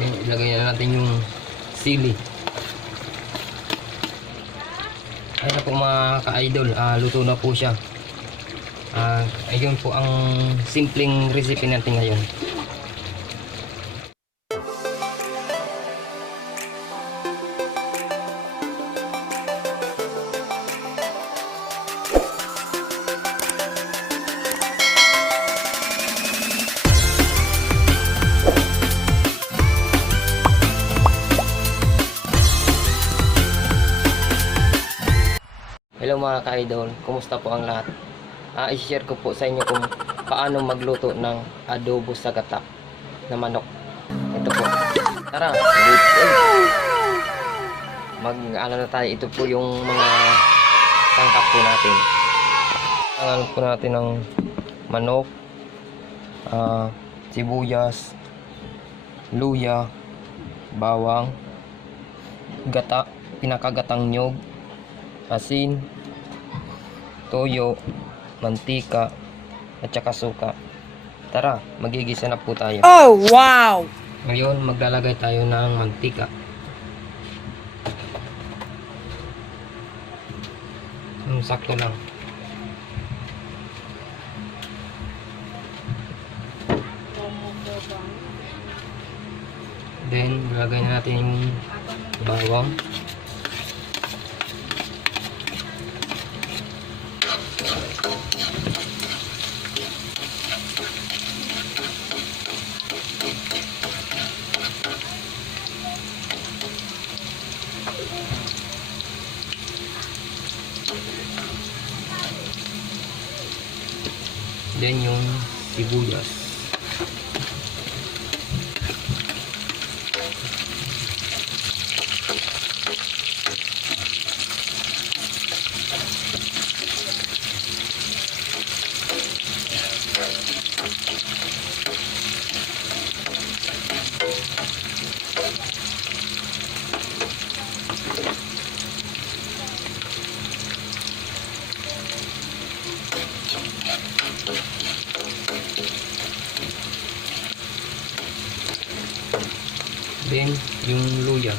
Then, ilagay na natin yung sili. Ayun na po mga ka-idol, luto na po siya. Ayun po ang simpleng recipe natin ngayon. Hello mga ka-idol, kumusta po ang lahat? I-share ko po sa inyo kung paano magluto ng adobo sa gata na manok. Ito po. Tara, mag-ano na tayo. Ito po yung mga sangkap po natin. Sangkap po natin ng manok, sibuyas, luya, bawang, gata, pinakagatang nyog, asin, toyo, mantika, at saka suka. Tara, magigisa na po tayo. Oh, wow! Ngayon, maglalagay tayo ng mantika. Sakto lang. Then, lalagay na natin yung bawang. Then yung sibuyas. Then yung luya.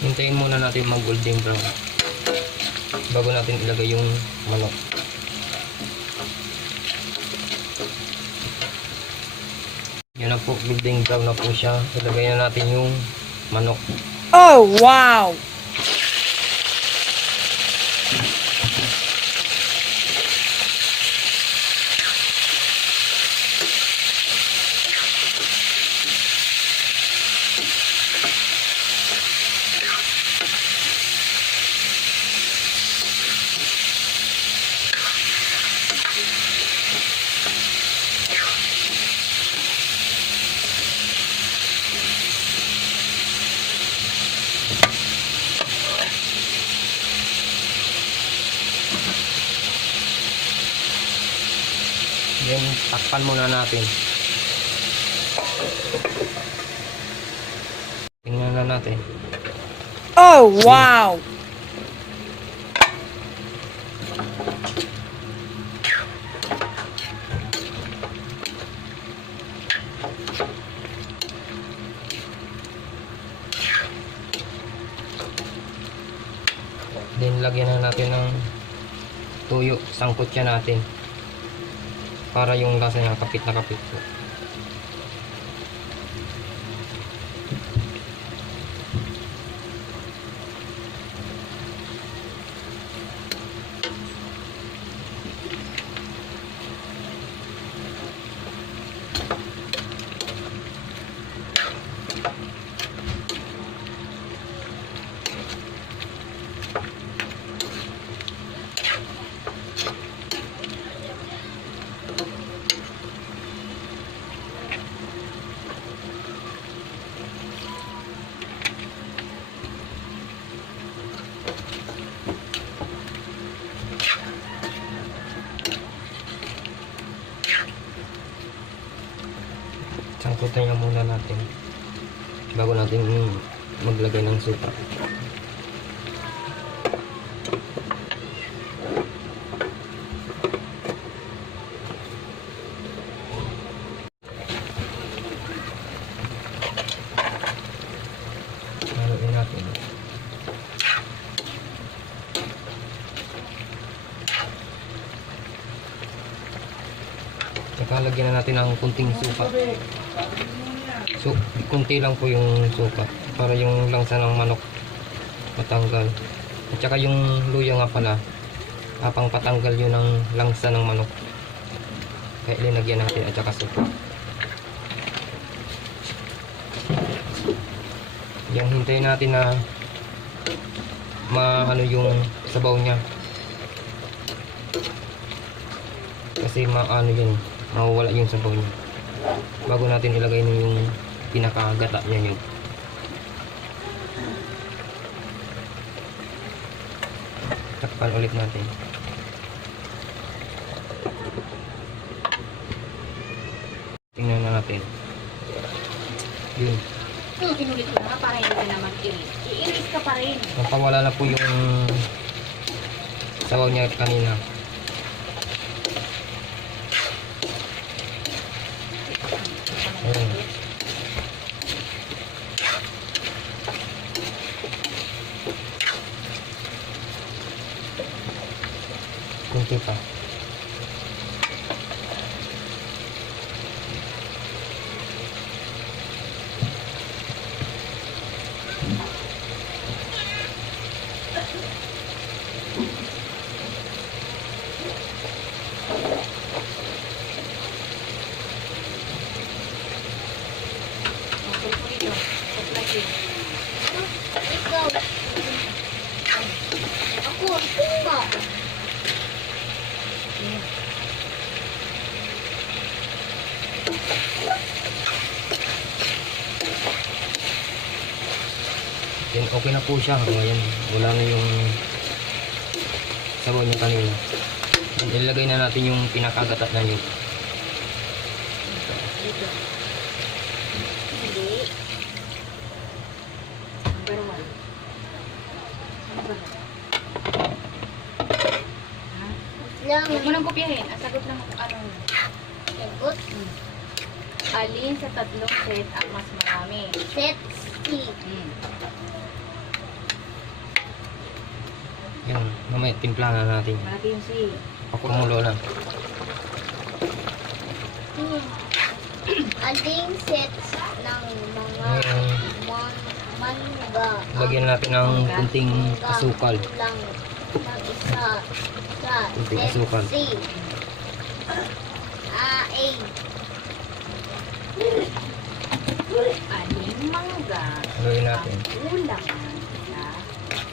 Hintayin muna natin mag golden brown bago natin ilagay yung manok. Yan na po, golden brown na po siya. Ilagay na natin yung manok. Oh, wow! Then, takpan muna natin. Tingnan na natin. Oh, wow! Then, lagyan na natin ng tuyo. Sangkot siya natin. Para yung lasa niya kapit na kapit po. Pupututin nga muna natin bago natin maglagay ng suka. Haluin natin. Saka lagyan na natin ng kunting suka. So, kunti lang po yung suka para yung langsa ng manok matanggal. At saka yung luya nga pala, pang patanggal yun ng langsa ng manok. Kaya linagyan natin at saka suka. Yung hintayin natin na maano yung sabaw niya. Kasi maano yun, mawawala yung sabaw niya. Bago natin ilagay yung pinakagata niya yun. Takpan ulit natin. Tingnan na natin. Yun. Inulit ko na para hindi ka naman i-erase ka pa rin. Napawala na po yung sabaw niya kanina. Ayan. Kunti pa. Ikaw. Ako, ikaw ba? Then okay na po siya ngayon. Wala na yung sabaw niya kanina. Then ilagay na natin yung pinakagatat na yun. Hindi. Number 1. Number 1. Lang, Huwag mo nang kopyahin. Ang sagot lang ano. sagot, Alin sa tatlong set ang mas marami? set, C. Yan, mamaya timpla na natin. Malaki yung C. Pakumulo na. Aling sets ng mga Ngayon, mangga lagyan natin ng kunting asukal. lang ng isa sa Kunting set asukal. C. A. Aling mangga Lagyan ang natin. kulang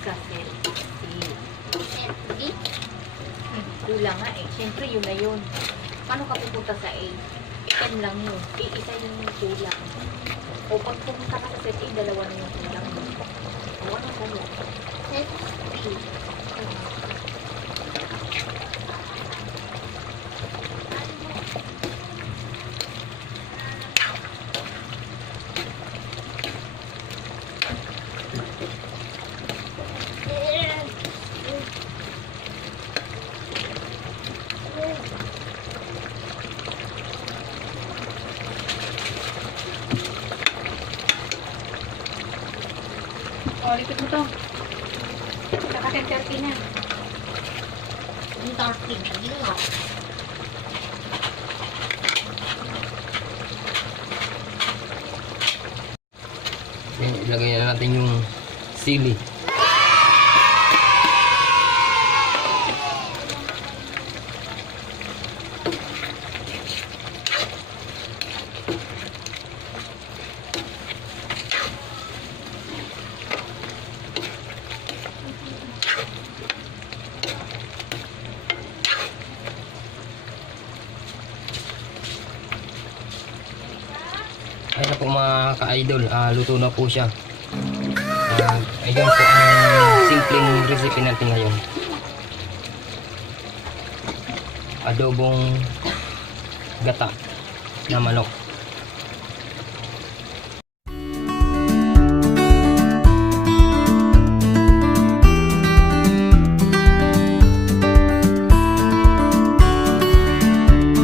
sa set C. Set D. Kulang nga eh. Siyempre yun na yun. Paano ka pupunta sa A? N lang yun. Isa yung kulang. O pag pumunta ka sa set A, dalawa na yung kulang. O ano sa'yo? Set D. O, likit mo to. Saka 10:30 na. Ang darting. Yun nga. Then ilagay na natin yung sili. Ayun na po mga ka-idol, luto na po siya. Ayun po ang simpleng recipe natin ngayon. Adobong gata na manok.